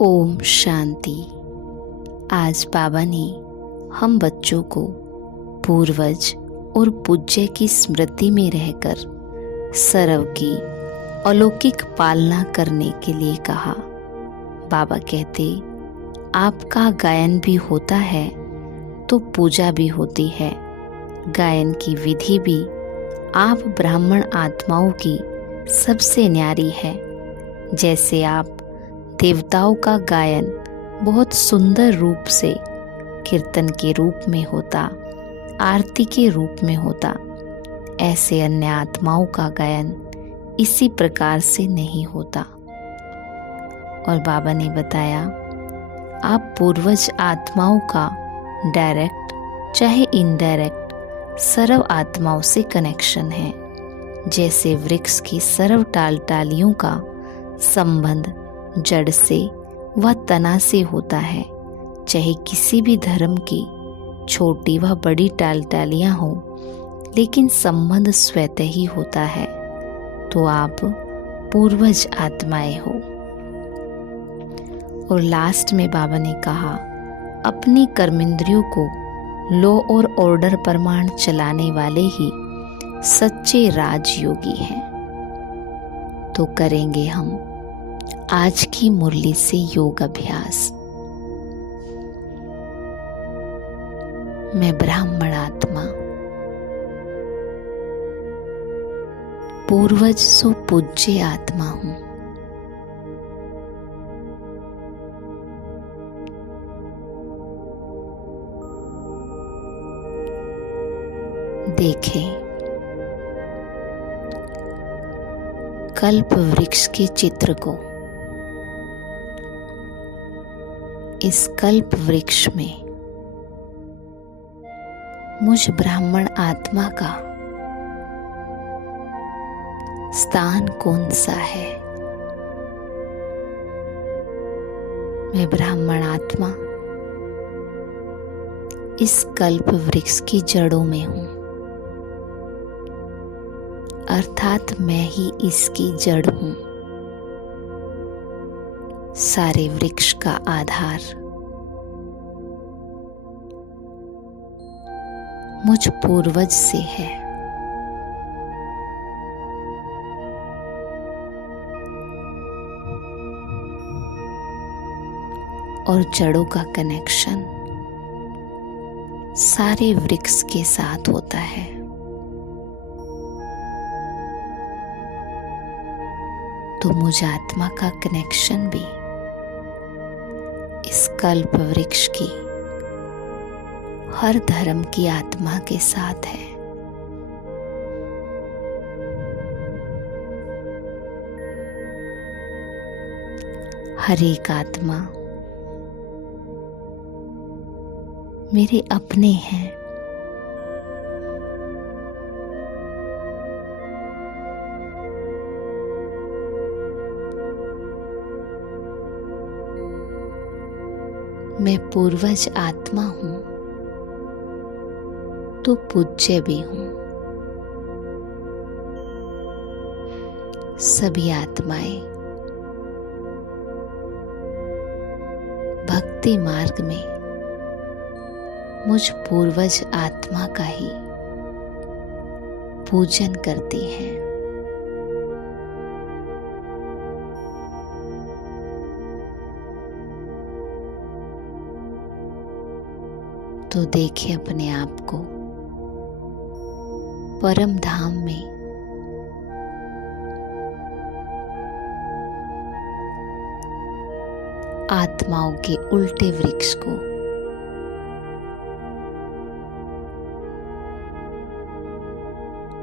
ओम शांति। आज बाबा ने हम बच्चों को पूर्वज और पूज्य की स्मृति में रहकर सर्व की अलौकिक पालना करने के लिए कहा। बाबा कहते, आपका गायन भी होता है तो पूजा भी होती है। गायन की विधि भी आप ब्राह्मण आत्माओं की सबसे न्यारी है। जैसे आप देवताओं का गायन बहुत सुंदर रूप से कीर्तन के रूप में होता, आरती के रूप में होता, ऐसे अन्य आत्माओं का गायन इसी प्रकार से नहीं होता। और बाबा ने बताया, आप पूर्वज आत्माओं का डायरेक्ट चाहे इनडायरेक्ट सर्व आत्माओं से कनेक्शन है। जैसे वृक्ष की सर्व टालियों का संबंध जड़ से व तना से होता है, चाहे किसी भी धर्म की छोटी व बड़ी टालियां हो, लेकिन संबंध स्वतः ही होता है। तो आप पूर्वज आत्माएं हो। और लास्ट में बाबा ने कहा, अपनी कर्मेंद्रियों को लॉ और ऑर्डर प्रमाण चलाने वाले ही सच्चे राजयोगी हैं। तो करेंगे हम आज की मुरली से योग अभ्यास। मैं ब्राह्मण आत्मा, पूर्वज सो पूज्य आत्मा हूं। देखें, कल्प वृक्ष के चित्र को। इस कल्प वृक्ष में मुझ ब्राह्मण आत्मा का स्थान कौन सा है? मैं ब्राह्मण आत्मा इस कल्प वृक्ष की जड़ों में हूं, अर्थात मैं ही इसकी जड़ हूं, सारे वृक्ष का आधार। मुझ पूर्वज से है। और जड़ों का कनेक्शन सारे वृक्ष के साथ होता है। तो मुझ आत्मा का कनेक्शन भी इस कल्प वृक्ष की हर धर्म की आत्मा के साथ है। हर एक आत्मा मेरे अपने हैं। मैं पूर्वज आत्मा हूं तो पूज्य भी हूं। सभी आत्माएं भक्ति मार्ग में मुझ पूर्वज आत्मा का ही पूजन करती हैं। तो देखिए अपने आप को परम धाम में आत्माओं के उल्टे वृक्ष को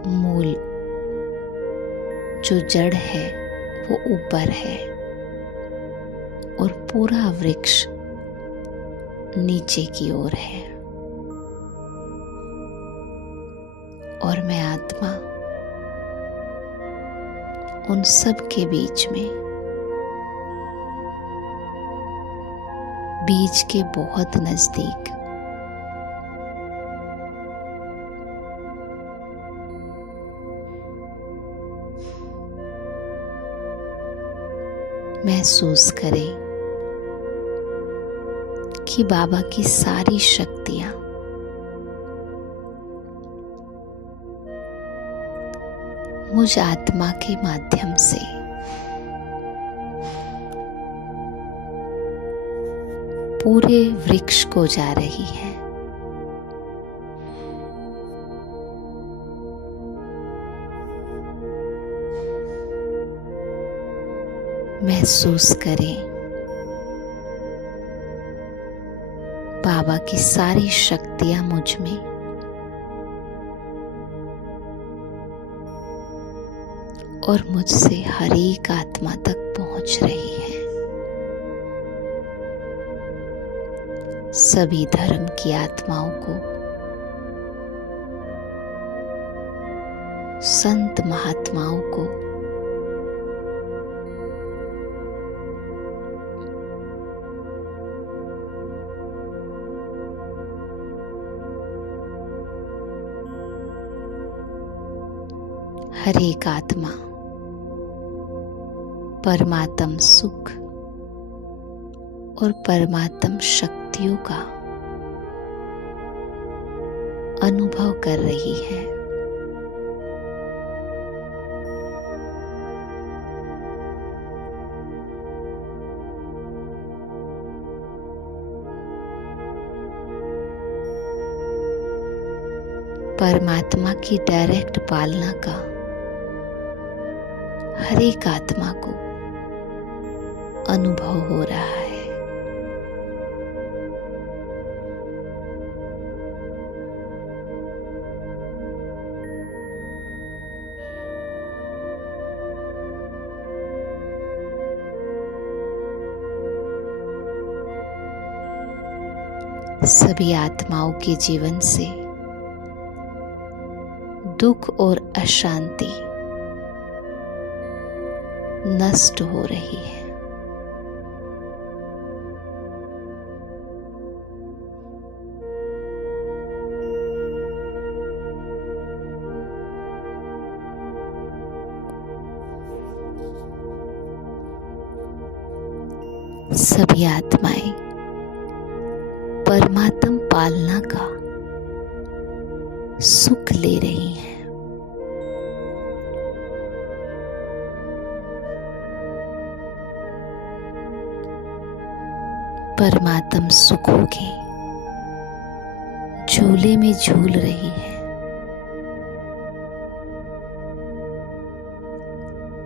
मूल जो जड़ है वो ऊपर है और पूरा वृक्ष नीचे की ओर है। और मैं आत्मा उन सब के बीच में, बीज के बहुत नजदीक, महसूस करें कि बाबा की सारी शक्तियां मुझ आत्मा के माध्यम से पूरे वृक्ष को जा रही है। महसूस करें बाबा की सारी शक्तियां मुझ में और मुझसे हर एक आत्मा तक पहुंच रही है। सभी धर्म की आत्माओं को, संत महात्माओं को हर एक आत्मा परमात्म सुख और परमात्म शक्तियों का अनुभव कर रही है। परमात्मा की डायरेक्ट पालना का हर एक आत्मा को अनुभव हो रहा है। सभी आत्माओं के जीवन से दुख और अशांति नष्ट हो रही है। सभी आत्माएं परमात्म पालना का सुख ले रही हैं। परमात्म सुखों के झूले में झूल रही है।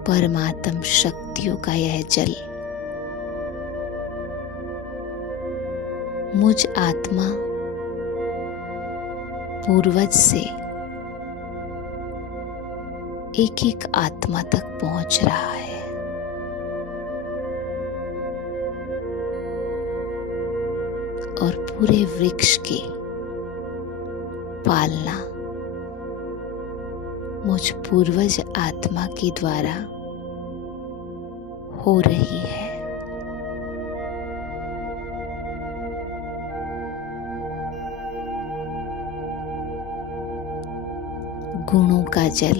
परमात्म शक्तियों का यह जल मुझ आत्मा पूर्वज से एक एक आत्मा तक पहुंच रहा है। और पूरे वृक्ष की पालना मुझ पूर्वज आत्मा के द्वारा हो रही है। गुणों का जल,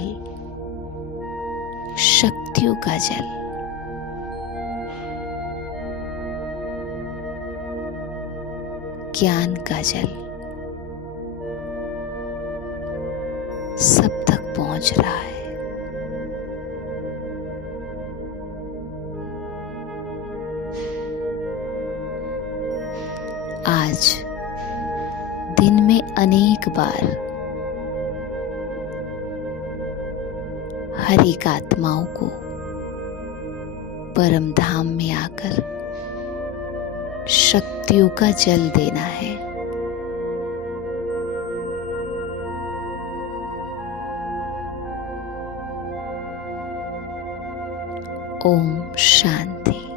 शक्तियों का जल ज्ञान का जल सब तक पहुंच रहा है। आज दिन में अनेक बार हर एक आत्माओं को परम धाम में आकर शक्तियों का जल देना है। ओम शांति।